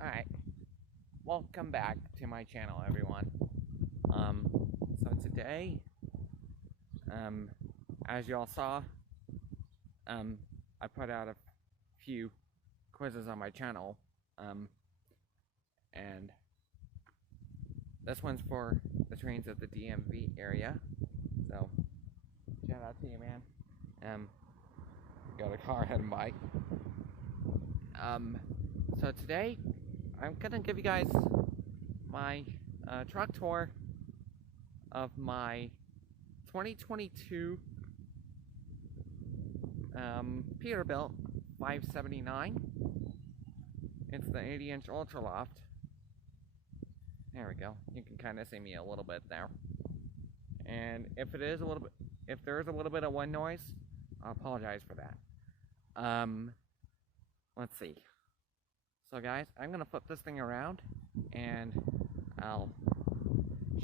Alright, welcome back to my channel, everyone. So today, as y'all saw, I put out a few quizzes on my channel, and this one's for the trains of the DMV area, so shout out to you, man. Got a car heading by. So today, I'm gonna give you guys my truck tour of my 2022 Peterbilt 579. It's the 80-inch Ultraloft. There we go. You can kind of see me a little bit there. And if there is a little bit of wind noise, I apologize for that. Let's see. So guys, I'm gonna flip this thing around and I'll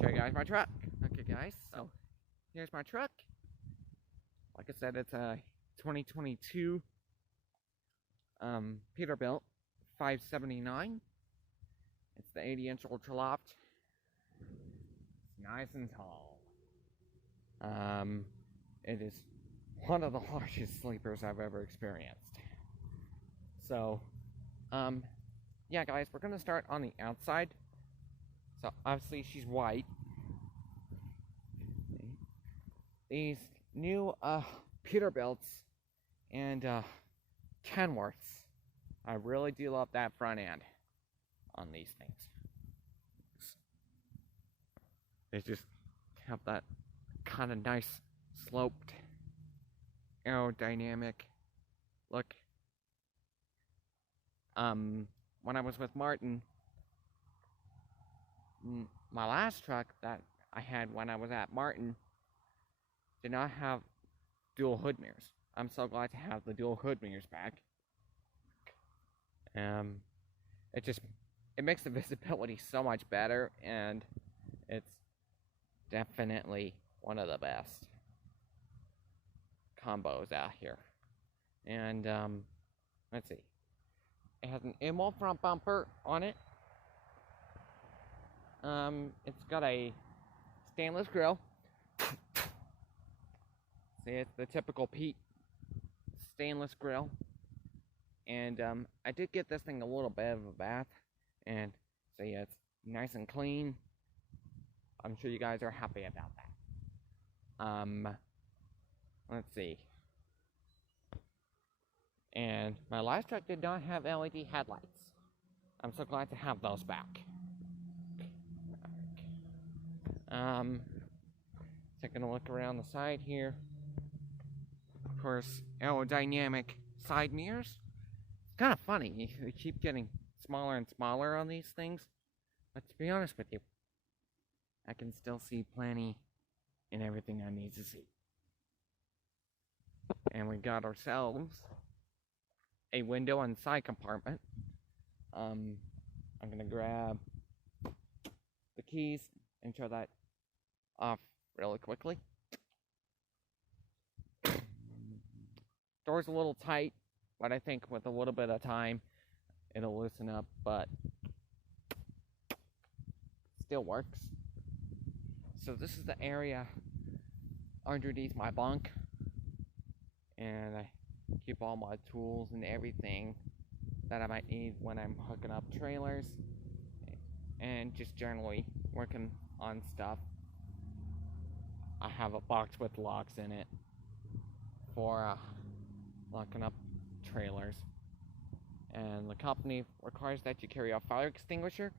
show you guys my truck. Okay guys, so here's my truck. Like I said, it's a 2022 Peterbilt 579. It's the 80-inch Ultraloft. It's nice and tall. It is one of the largest sleepers I've ever experienced. So, yeah guys, we're gonna start on the outside. So obviously she's white. These new Peterbilts and Kenworths, I really do love that front end on these things. They just have that kind of nice sloped aerodynamic look. When I was with Martin, my last truck that I had when I was at Martin did not have dual hood mirrors. I'm so glad to have the dual hood mirrors back. It makes the visibility so much better, and it's definitely one of the best combos out here. And let's see. It has an Immel front bumper on it. It's got a stainless grill. See, it's the typical Pete stainless grill. And I did get this thing a little bit of a bath. And so yeah, it's nice and clean. I'm sure you guys are happy about that. Let's see. And my last truck did not have LED headlights. I'm so glad to have those back. Taking a look around the side here. Of course, aerodynamic side mirrors. It's kind of funny. They keep getting smaller and smaller on these things. But to be honest with you, I can still see plenty in everything I need to see. And we got ourselves a window on the side compartment. I'm gonna grab the keys and show that off really quickly. Door's a little tight, but I think with a little bit of time it'll loosen up, but still works. So this is the area underneath my bunk, and I keep all my tools and everything that I might need when I'm hooking up trailers and just generally working on stuff. I have a box with locks in it for locking up trailers, and the company requires that you carry a fire extinguisher.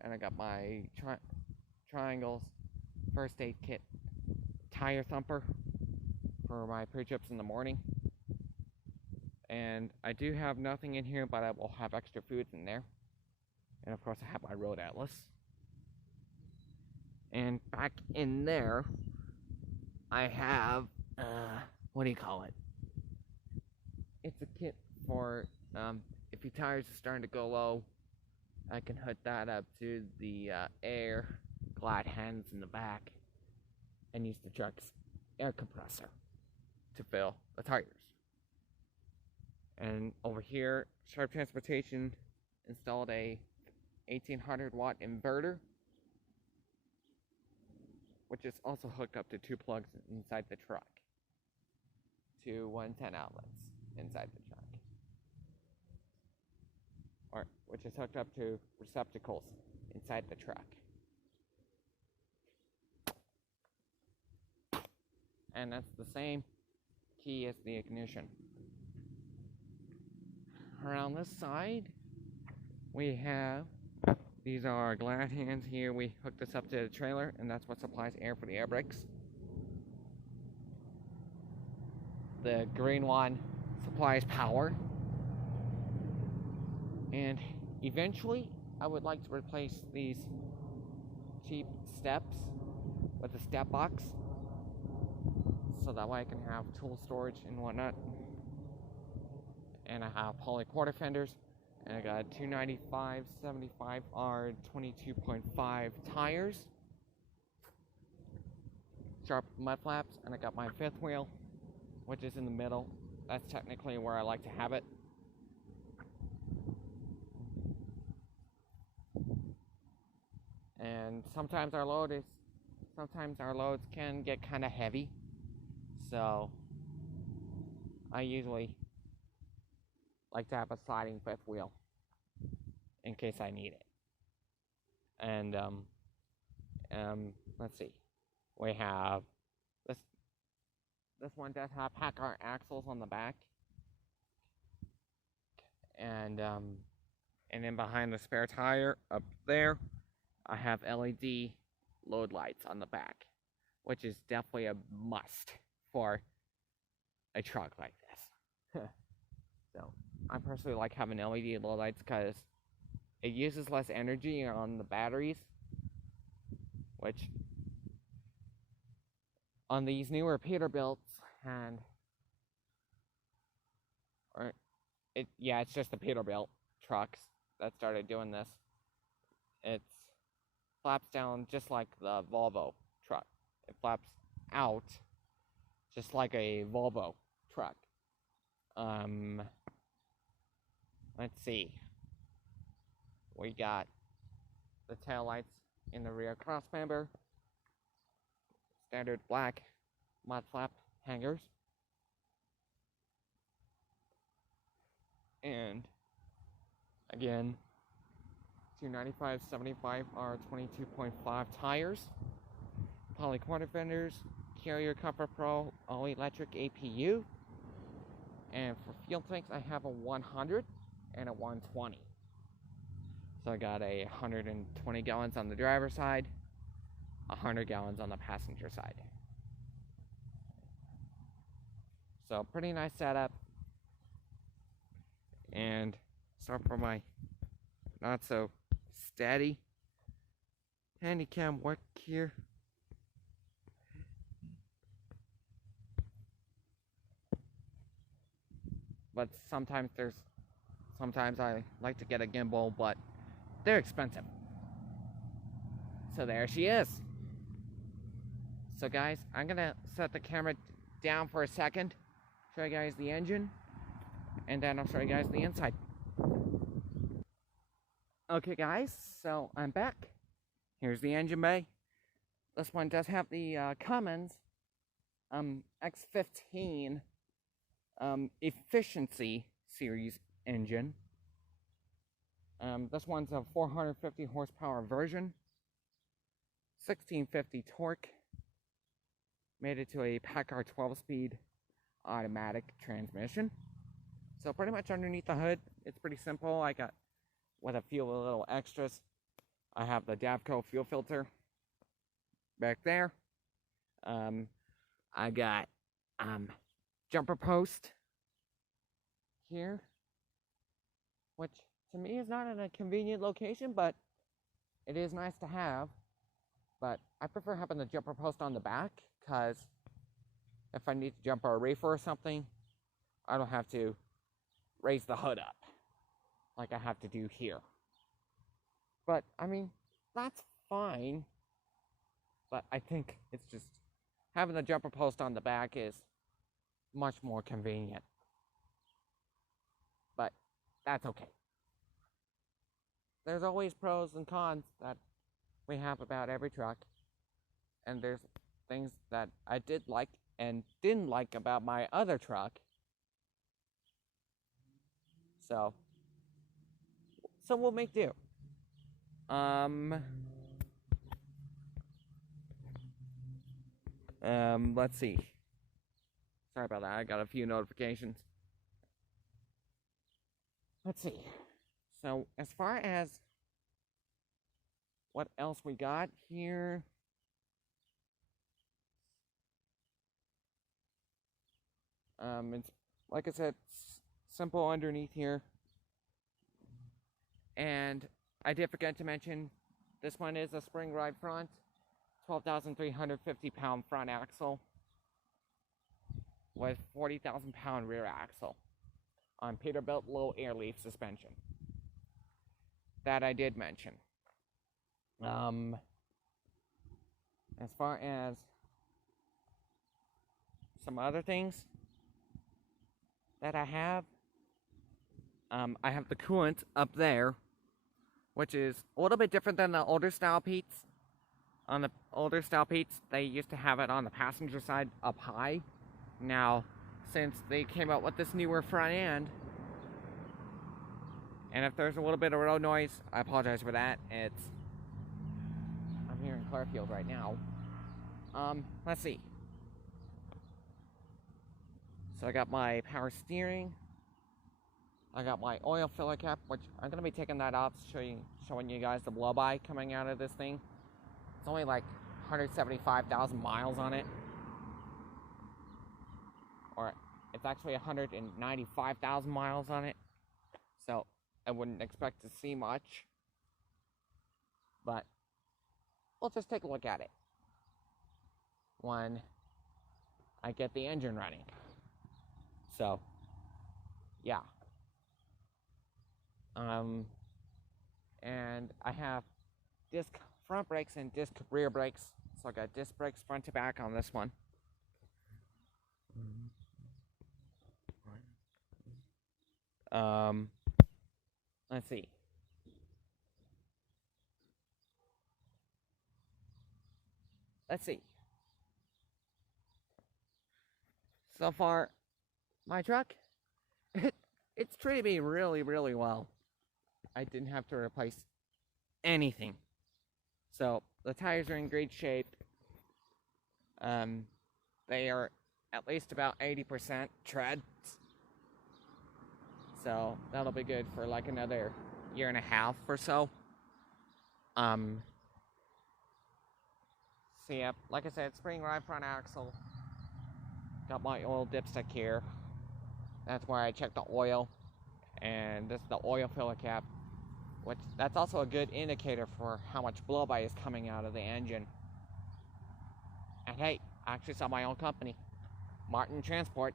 And I got my triangles first aid kit tire thumper for my pre-trips in the morning. And I do have nothing in here, but I will have extra foods in there. And of course I have my road atlas. And back in there, I have, what do you call it? It's a kit for, if your tires are starting to go low, I can hook that up to the air glide hands in the back and use the truck's air compressor to fill the tires. And over here, Sharp Transportation installed a 1800 watt inverter, which is also hooked up to 2 plugs inside the truck. 2 110 outlets inside the truck. Which is hooked up to receptacles inside the truck. And that's the same key as the ignition. Around this side, we have, these are our glad hands here. We hooked this up to the trailer, and that's what supplies air for the air brakes. The green one supplies power. And eventually, I would like to replace these cheap steps with a step box, so that way I can have tool storage and whatnot. And I have poly quarter fenders, and I got 295 75R 22.5 tires, sharp mud flaps, and I got my fifth wheel, which is in the middle. That's technically where I like to have it. And sometimes our loads can get kind of heavy, so I usually like to have a sliding fifth wheel in case I need it. And let's see, we have this one does have Packard axles on the back, and then behind the spare tire up there, I have LED load lights on the back, which is definitely a must for a truck like this. So I personally like having LED load lights because it uses less energy on the batteries, which on these newer Peterbilts it's just the Peterbilt trucks that started doing this. It flaps down just like the Volvo truck. It flaps out just like a Volvo truck. Let's see. We got the tail lights in the rear cross member, standard black mud flap hangers, and again 295 75R 22.5 tires, poly quarter fenders, Carrier Comfort Pro all electric APU, and for fuel tanks I have a 100 and a 120. So I got 120 gallons on the driver's side, 100 gallons on the passenger side. So pretty nice setup. And start for my not so steady handycam work here. But sometimes I like to get a gimbal, but they're expensive. So there she is. So guys, I'm gonna set the camera down for a second, show you guys the engine, and then I'll show you guys the inside. Okay guys, so I'm back. Here's the engine bay. This one does have the Cummins X15 efficiency series engine. This one's a 450 horsepower version, 1650 torque, made it to a Packard 12-speed automatic transmission. So pretty much underneath the hood, it's pretty simple. I got, with a few little extras, I have the Davco fuel filter back there. I got jumper post here, which to me is not in a convenient location, but it is nice to have. But I prefer having the jumper post on the back, because if I need to jump a reefer or something, I don't have to raise the hood up like I have to do here. But I mean, that's fine, but I think it's just having the jumper post on the back is much more convenient. that's okay. There's always pros and cons that we have about every truck, and there's things that I did like and didn't like about my other truck. So we'll make do. Let's see. Sorry about that. I got a few notifications. Let's see. So, as far as what else we got here, it's like I said, simple underneath here. And I did forget to mention, this one is a spring ride front, 12,350 pound front axle with 40,000 pound rear axle on Peterbilt low air leaf suspension. That I did mention. As far as some other things that I have the coolant up there, which is a little bit different than the older style Peets. On the older style Peets, they used to have it on the passenger side up high. Now, since they came out with this newer front end, and if there's a little bit of road noise, I apologize for that. I'm here in Clarfield right now. Let's see. So I got my power steering. I got my oil filler cap, which I'm going to be taking that off, showing you guys the blow-by coming out of this thing. It's only like 175,000 miles on it. Or it's actually 195,000 miles on it. So I wouldn't expect to see much. But we'll just take a look at it when I get the engine running. So, yeah. And I have disc front brakes and disc rear brakes. So I got disc brakes front to back on this one. Let's see. So far, my truck, it's treated me really, really well. I didn't have to replace anything. So, the tires are in great shape. They are at least about 80% tread. So, that'll be good for like another year and a half or so. So yeah, like I said, spring ride front axle. Got my oil dipstick here. That's where I check the oil. And this is the oil filler cap, which that's also a good indicator for how much blow-by is coming out of the engine. And hey, I actually saw my own company, Martin Transport.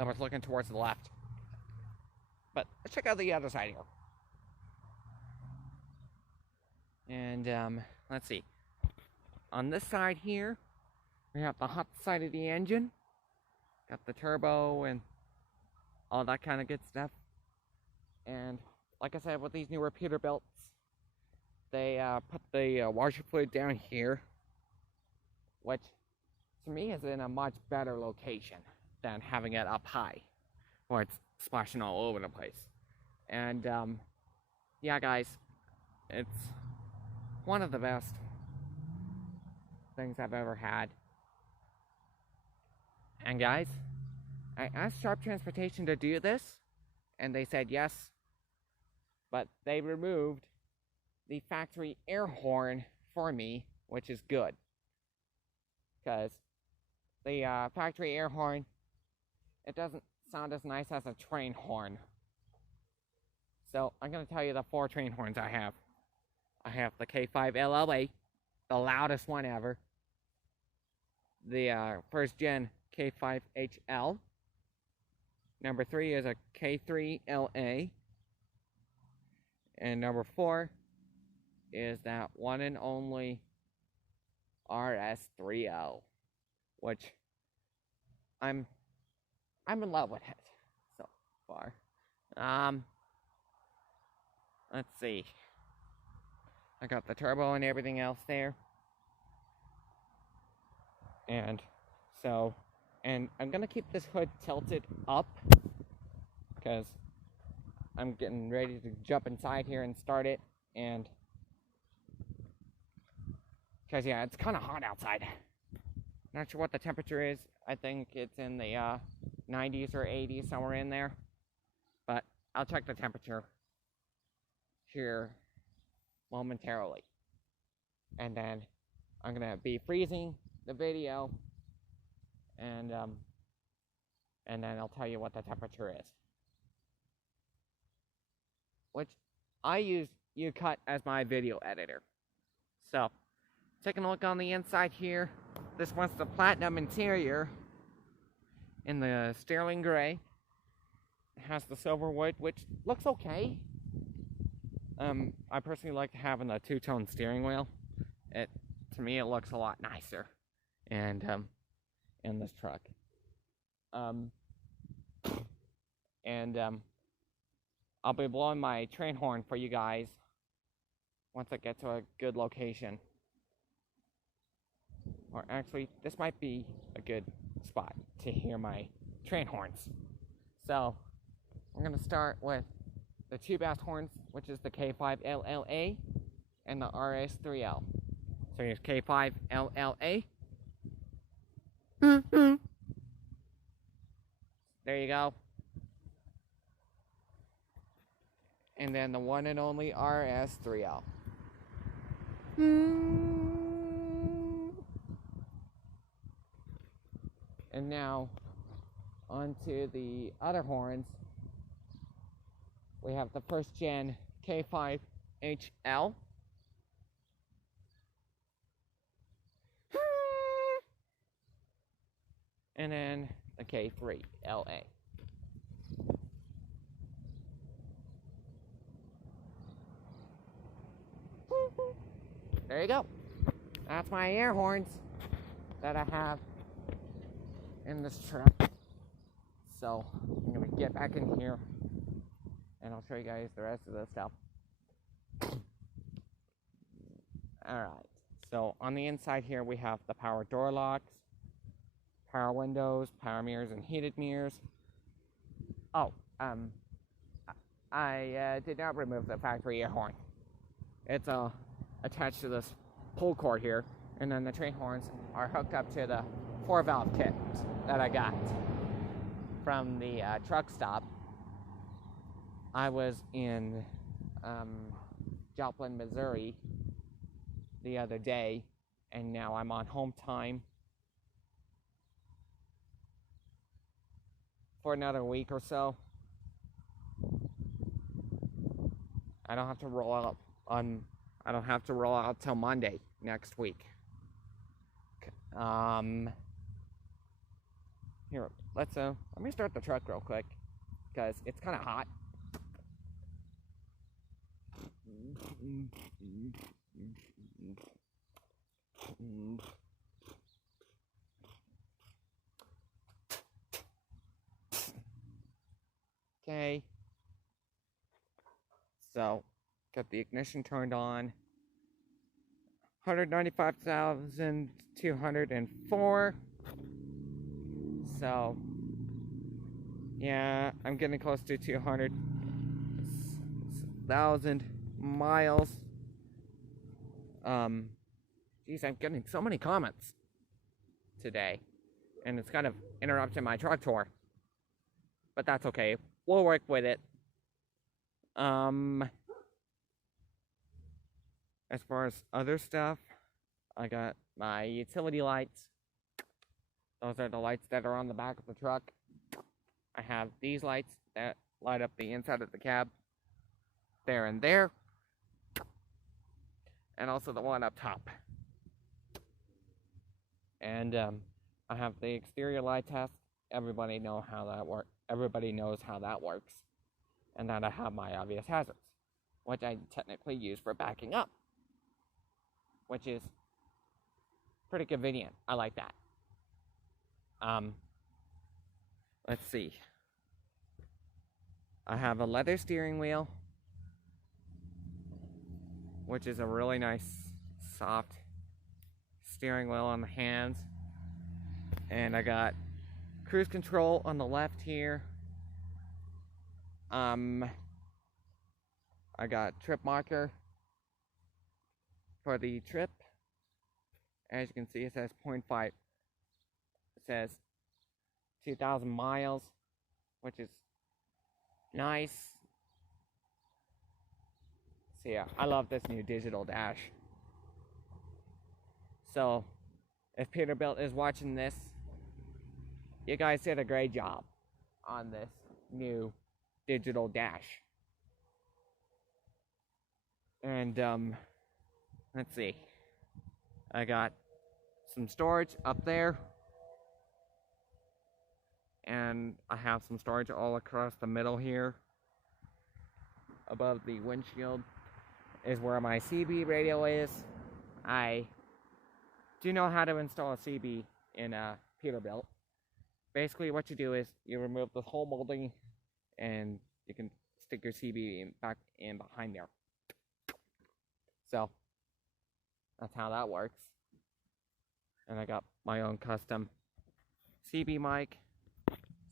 I was looking towards the left. But let's check out the other side here. And let's see. On this side here, we have the hot side of the engine. Got the turbo and all that kind of good stuff. And like I said, with these newer Peterbilts, they put the washer fluid down here, which to me is in a much better location than having it up high, where it's splashing all over the place. And yeah, guys, it's one of the best things I've ever had. And guys, I asked Sharp Transportation to do this, and they said yes, but they removed the factory air horn for me, which is good, because the factory air horn, it doesn't sound as nice as a train horn. So I'm going to tell you the 4 train horns I have. I have the K5 LLA, the loudest one ever. The first gen K5HL. Number 3 is a K3LA. And number 4 is that one and only RS30, which I'm in love with it. So far. Let's see. I got the turbo and everything else there. And so, and I'm gonna keep this hood tilted up because I'm getting ready to jump inside here and start it. And because, yeah, it's kind of hot outside. Not sure what the temperature is. I think it's in the 90s or 80s, somewhere in there. But I'll check the temperature here momentarily. And then I'm going to be freezing the video. And then I'll tell you what the temperature is. Which I use UCut as my video editor. So, taking a look on the inside here. This one's the platinum interior in the sterling gray. It has the silver wood, which looks okay. I personally like having the two-tone steering wheel. To me, it looks a lot nicer, and in this truck. I'll be blowing my train horn for you guys once I get to a good location. Or actually, this might be a good spot to hear my train horns. So, we're going to start with the two bass horns, which is the K5LLA and the RS3L. So here's K5LLA. There you go. And then the one and only RS3L. And now, onto the other horns. We have the first gen K5HL. And then the K3LA. There you go. That's my air horns that I have in this truck. So I'm gonna get back in here and I'll show you guys the rest of the stuff. Alright, so on the inside here we have the power door locks, power windows, power mirrors, and heated mirrors. Oh, I did not remove the factory air horn. It's attached to this pull cord here, and then the train horns are hooked up to the 4-valve kit that I got from the truck stop. I was in Joplin, Missouri the other day, and now I'm on home time for another week or so. I don't have to roll out till Monday next week. Here, let me start the truck real quick because it's kind of hot. Okay. So, got the ignition turned on. 195,204. So, yeah, I'm getting close to 200,000 miles. Geez, I'm getting so many comments today, and it's kind of interrupting my truck tour. But that's okay. We'll work with it. As far as other stuff, I got my utility lights. Those are the lights that are on the back of the truck. I have these lights that light up the inside of the cab. There and there. And also the one up top. And I have the exterior light test. Everybody knows how that works. And then I have my obvious hazards, which I technically use for backing up, which is pretty convenient. I like that. Let's see. I have a leather steering wheel, which is a really nice, soft steering wheel on the hands. And I got cruise control on the left here. I got trip marker for the trip. As you can see, it says 0.5. It says 2,000 miles, which is nice. So yeah, I love this new digital dash. So, if Peterbilt is watching this, you guys did a great job on this new digital dash. And let's see, I got some storage up there, and I have some storage all across the middle here. Above the windshield is where my CB radio is. I do know how to install a CB in a Peterbilt. Basically what you do is you remove the whole molding and you can stick your CB back in behind there. So that's how that works. And I got my own custom CB mic.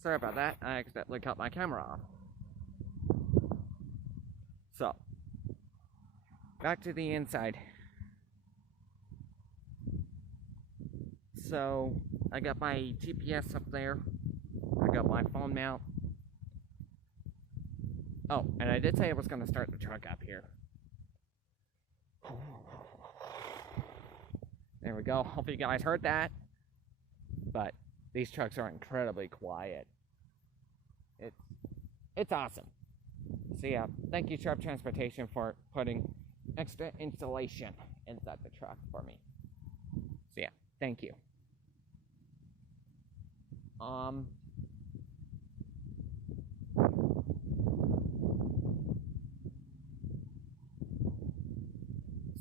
Sorry about that, I accidentally cut my camera off. So, back to the inside. So, I got my GPS up there. I got my phone mount. Oh, and I did say I was going to start the truck up here. There we go. Hope you guys heard that. But these trucks are incredibly quiet. It's awesome. So yeah, thank you Sharp Transportation for putting extra insulation inside the truck for me. So yeah, thank you.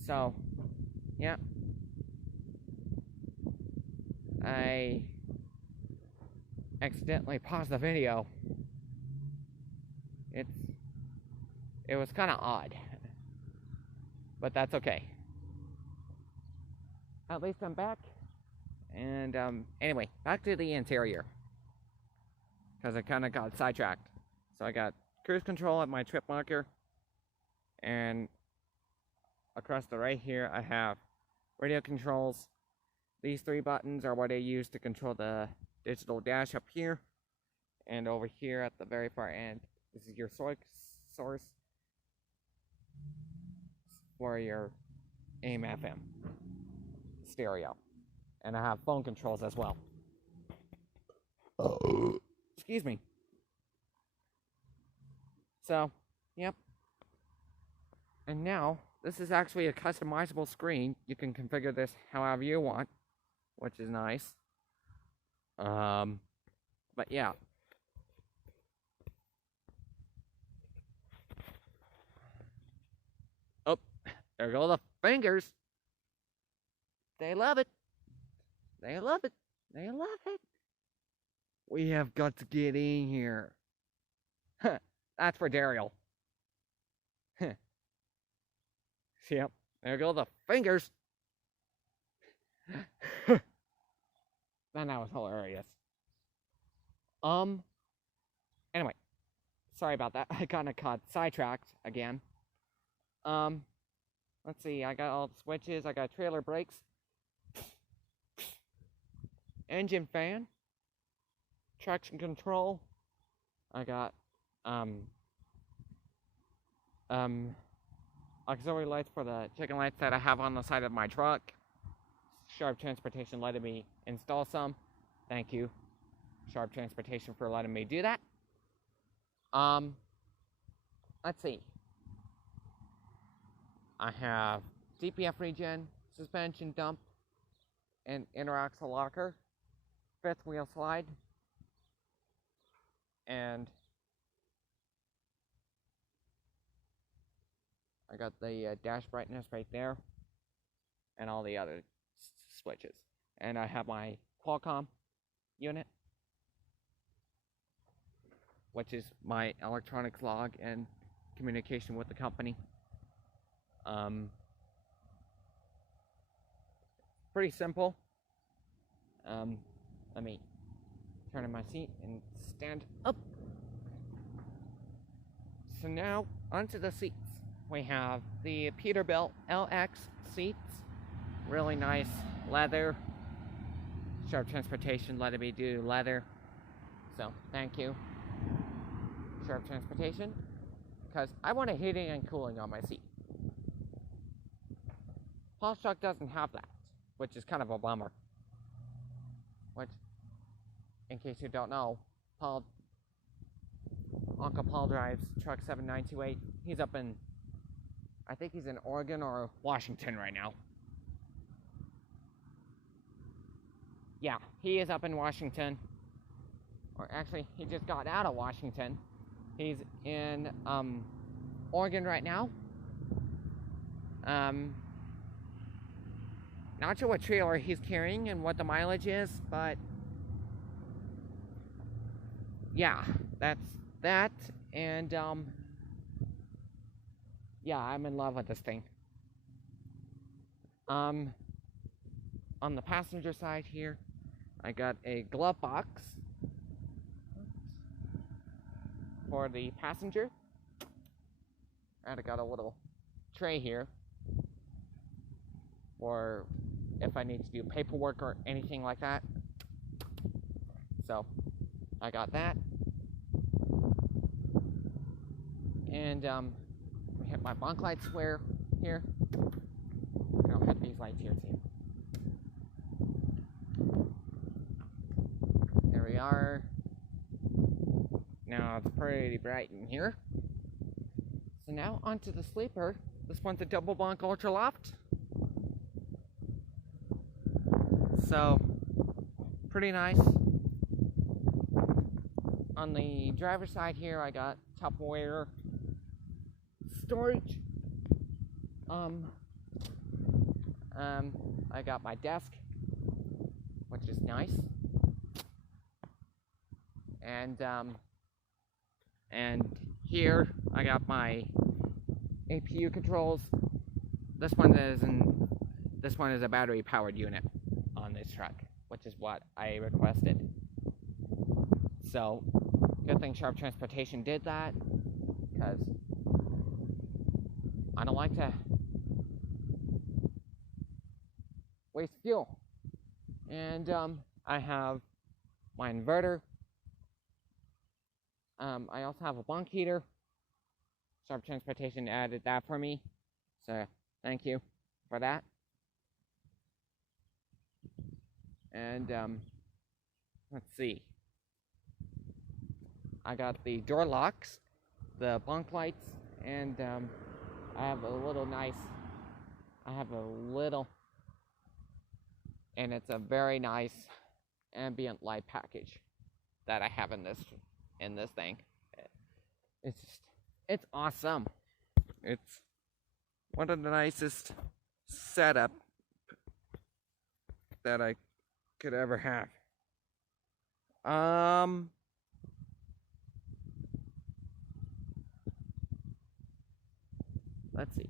So, yeah. I accidentally paused the video. It was kind of odd, but that's okay. At least I'm back. And anyway, back to the interior, because I kind of got sidetracked. So I got cruise control at my trip marker, and across the right here I have radio controls. These 3 buttons are what I use to control the digital dash up here, and over here at the very far end, this is your source for your AM FM stereo. And I have phone controls as well. Excuse me. So, yep. And now, this is actually a customizable screen. You can configure this however you want, which is nice. But yeah. Oh, there go the fingers. They love it. They love it. They love it. We have got to get in here. That's for Daryl. Yep. There go the fingers. Man, that was hilarious. Anyway. Sorry about that. I kind of got sidetracked again. Let's see. I got all the switches. I got trailer brakes. Engine fan, traction control. I got auxiliary lights for the chicken lights that I have on the side of my truck. Sharp Transportation letting me install some. Thank you, Sharp Transportation, for letting me do that. Let's see. I have DPF regen, suspension dump, and interaxle locker. 5th wheel slide, and I got the dash brightness right there, and all the other switches. And I have my Qualcomm unit. which is my electronics log and communication with the company. Pretty simple. Let me turn in my seat and stand up. So now, onto the seats. We have the Peterbilt LX seats. Really nice leather. Sharp Transportation letting me do leather. So, thank you, Sharp Transportation. Because I want a heating and cooling on my seat. Paul's truck doesn't have that, which is kind of a bummer. Which, in case you don't know, Uncle Paul drives truck 7928. He's up in, I think he's in Oregon or Washington right now. Yeah, he is up in Washington. Or actually, he just got out of Washington. He's in Oregon right now. Not sure what trailer he's carrying and what the mileage is, but yeah, that's that. And yeah, I'm in love with this thing. On the passenger side here, I got a glove box for the passenger, and I got a little tray here for if I need to do paperwork or anything like that. So I got that, and we have my bunk lights here. I'll hit these lights here too. There we are. Now it's pretty bright in here. So now onto the sleeper. This one's a double bunk Ultraloft. So pretty nice. On the driver's side here, I got Tupperware storage. I got my desk, which is nice. And here I got my APU controls. This one is a battery powered unit on this truck, which is what I requested. So good thing Sharp Transportation did that, because I don't like to waste fuel. And I have my inverter. I also have a bunk heater. Sharp Transportation added that for me, so thank you for that. And let's see. I got the door locks, the bunk lights, and I have and it's a very nice ambient light package that I have in this thing. It's awesome. It's one of the nicest setup that I could ever have. Let's see.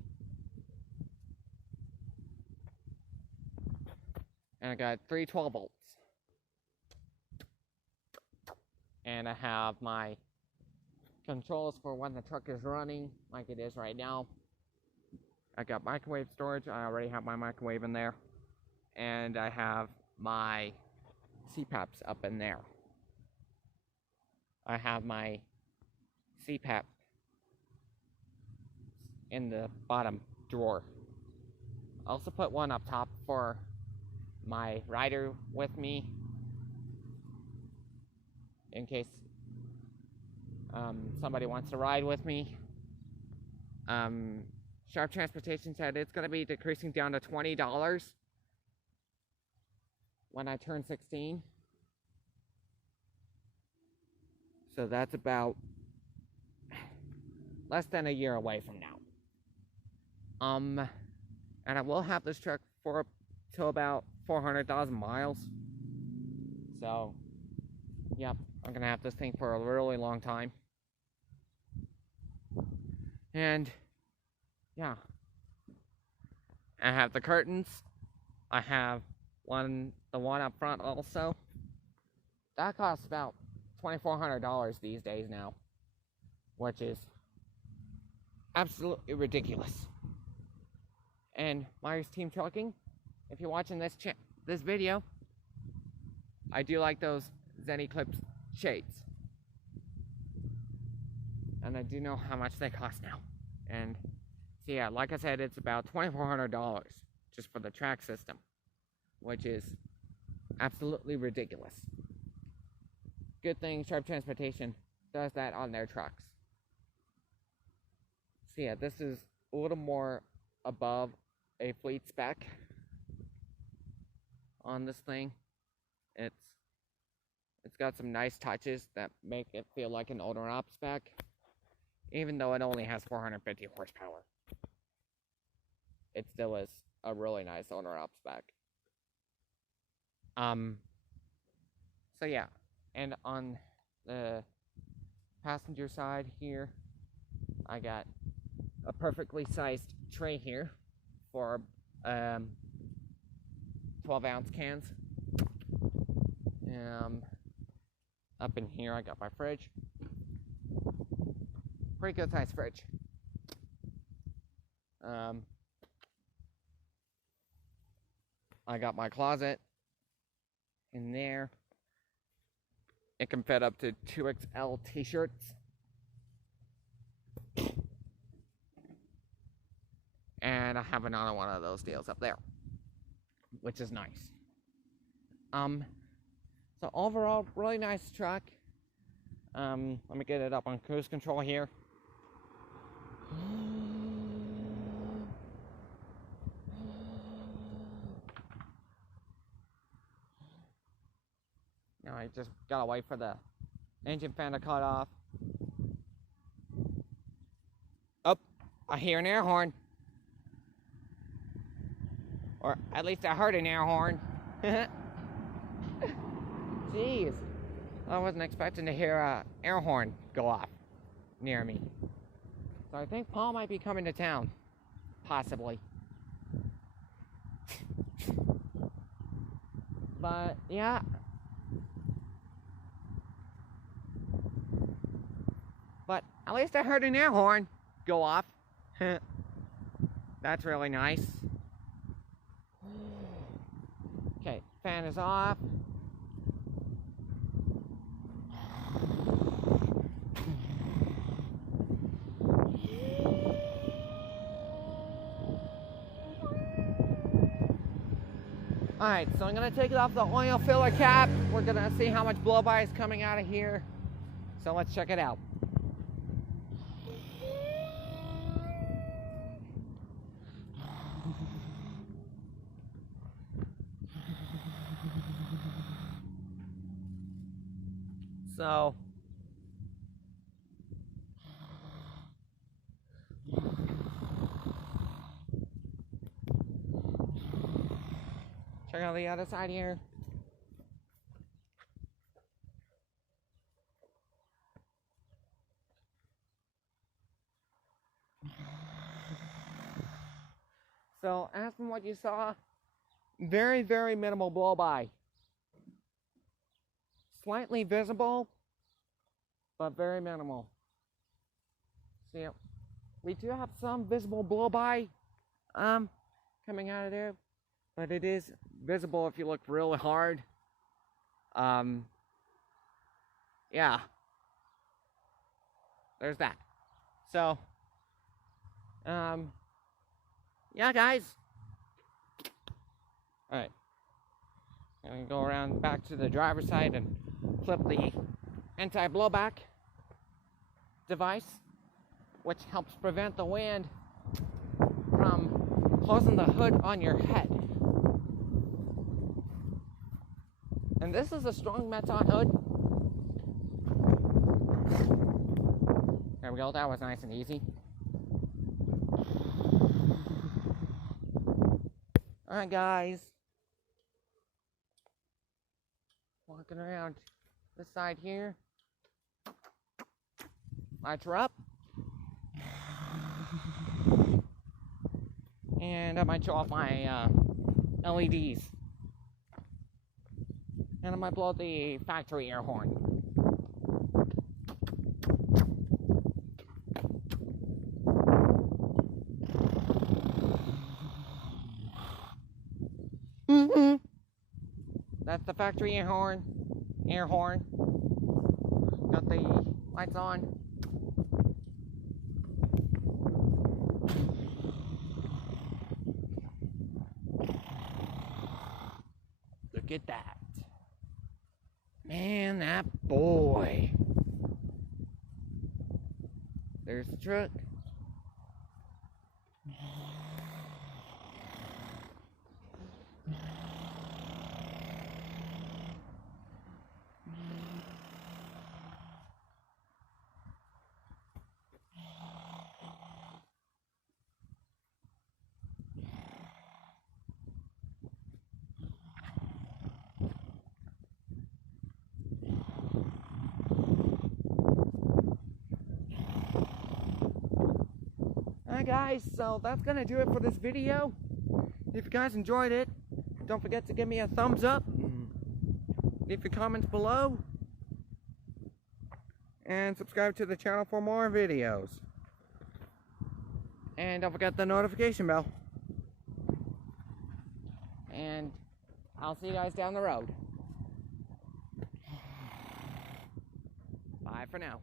And I got 3 12 volts. And I have my controls for when the truck is running, like it is right now. I got microwave storage. I already have my microwave in there. And I have my CPAPs up in there. I have my CPAP in the bottom drawer. I also put one up top for my rider with me, in case somebody wants to ride with me. Sharp Transportation said it's going to be decreasing down to $20 when I turn 16. So that's about less than a year away from now. And I will have this truck for till about 400,000 miles. So Yep, I'm gonna have this thing for a really long time. And yeah, I have the curtains. I have the one up front also. That costs about $2,400 these days now, which is absolutely ridiculous. And Myers Team Trucking, if you're watching this video, I do like those Zen Eclipse shades, and I do know how much they cost now. And so yeah, like I said, it's about $2,400 just for the track system, which is absolutely ridiculous. Good thing Sharp Transportation does that on their trucks. So yeah, this is a little more above a fleet spec on this thing. It's got some nice touches that make it feel like an older op spec, even though it only has 450 horsepower. It still is a really nice owner op spec. So yeah, and on the passenger side here, I got a perfectly sized tray here for 12-ounce cans. Up in here I got my fridge. Pretty good sized fridge. I got my closet in there. It can fit up to 2XL t-shirts. And I have another one of those deals up there, which is nice. So overall, really nice truck. Let me get it up on cruise control here. Now I just gotta wait for the engine fan to cut off. Oh, I hear an air horn. Or at least I heard an air horn. Jeez. I wasn't expecting to hear an air horn go off near me. So I think Paul might be coming to town. Possibly. But, yeah. But at least I heard an air horn go off. That's really nice. Okay, fan is off. Alright, so I'm going to take it off the oil filler cap. We're going to see how much blow-by is coming out of here. So let's check it out. So, check out the other side here. So, as from what you saw, very, very minimal blow-by. Slightly visible, but very minimal. See, we do have some visible blow-by coming out of there, but it is visible if you look really hard. Yeah. There's that. So, yeah, guys. Alright. I'm going to go around back to the driver's side and flip the anti-blowback device, which helps prevent the wind from closing the hood on your head. And this is a strong Meton hood. There we go, that was nice and easy. Alright, guys. Walking around this side here, lights are up. And I might show off my LEDs. And I might blow the factory air horn. That's the factory air horn. Got the lights on. Look at that. Man, that boy. There's the truck. Alright guys, so that's gonna do it for this video. If you guys enjoyed it, don't forget to give me a thumbs up. Leave your comments below. And subscribe to the channel for more videos. And don't forget the notification bell. And I'll see you guys down the road. Bye for now.